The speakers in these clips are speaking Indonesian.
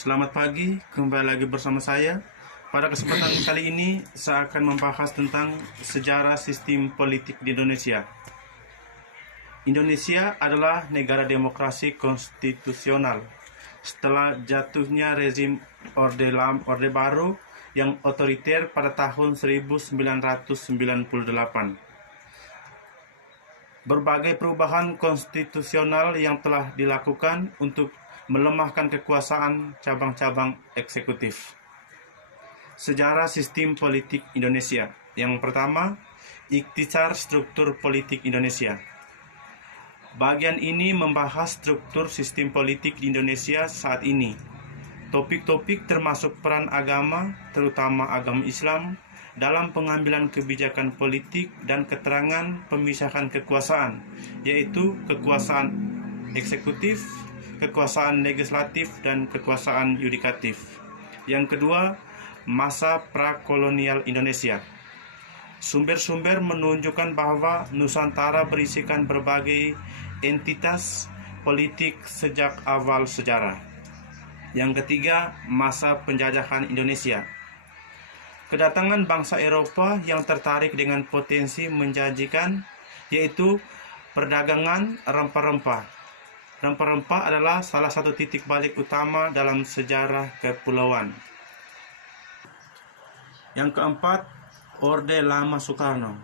Selamat pagi, kembali lagi bersama saya. Pada kesempatan kali ini, saya akan membahas tentang sejarah sistem politik di Indonesia. Indonesia adalah negara demokrasi konstitusional. Setelah jatuhnya rezim Orde Baru yang otoriter pada tahun 1998. Berbagai perubahan konstitusional yang telah dilakukan untuk melemahkan kekuasaan cabang-cabang eksekutif. Sejarah sistem politik Indonesia. Yang pertama, ikhtisar struktur politik Indonesia. Bagian ini membahas struktur sistem politik di Indonesia saat ini. Topik-topik termasuk peran agama, terutama agama Islam, dalam pengambilan kebijakan politik dan keterangan pemisahan kekuasaan, yaitu kekuasaan eksekutif, kekuasaan legislatif, dan kekuasaan yudikatif. Yang kedua, masa prakolonial Indonesia. Sumber-sumber menunjukkan bahwa Nusantara berisikan berbagai entitas politik sejak awal sejarah. Yang ketiga, masa penjajahan Indonesia. Kedatangan bangsa Eropa yang tertarik dengan potensi menjanjikan, yaitu perdagangan rempah-rempah. Rempah-rempah adalah salah satu titik balik utama dalam sejarah kepulauan. Yang keempat, Orde Lama Soekarno.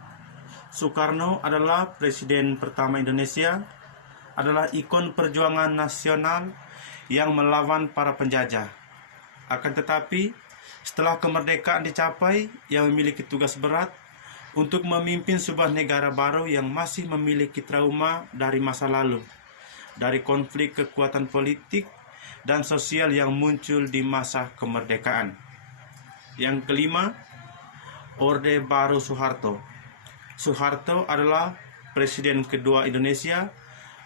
Soekarno adalah presiden pertama Indonesia, adalah ikon perjuangan nasional yang melawan para penjajah. Akan tetapi, setelah kemerdekaan dicapai, ia memiliki tugas berat untuk memimpin sebuah negara baru yang masih memiliki trauma dari masa lalu, dari konflik kekuatan politik dan sosial yang muncul di masa kemerdekaan. Yang kelima, Orde Baru Soeharto. Soeharto adalah presiden kedua Indonesia,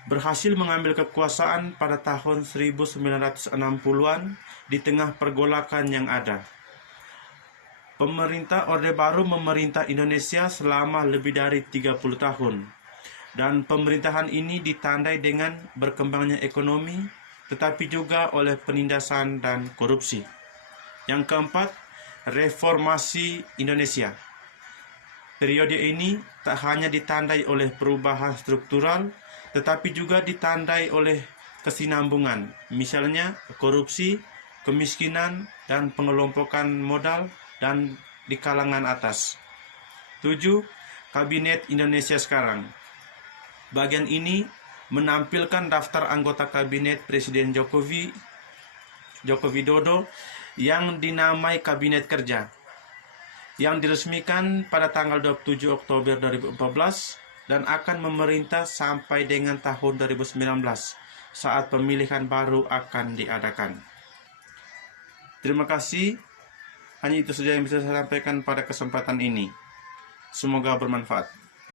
berhasil mengambil kekuasaan pada tahun 1960-an di tengah pergolakan yang ada. Pemerintah Orde Baru memerintah Indonesia selama lebih dari 30 tahun. Dan pemerintahan ini ditandai dengan berkembangnya ekonomi, tetapi juga oleh penindasan dan korupsi. Yang keempat, reformasi Indonesia. Periode ini tak hanya ditandai oleh perubahan struktural, tetapi juga ditandai oleh kesinambungan, misalnya korupsi, kemiskinan, dan pengelompokan modal dan di kalangan atas. 7. Kabinet Indonesia sekarang. Bagian ini menampilkan daftar anggota kabinet Presiden Joko Widodo yang dinamai Kabinet Kerja, yang diresmikan pada tanggal 27 Oktober 2014 dan akan memerintah sampai dengan tahun 2019 saat pemilihan baru akan diadakan. Terima kasih. Hanya itu saja yang bisa saya sampaikan pada kesempatan ini. Semoga bermanfaat.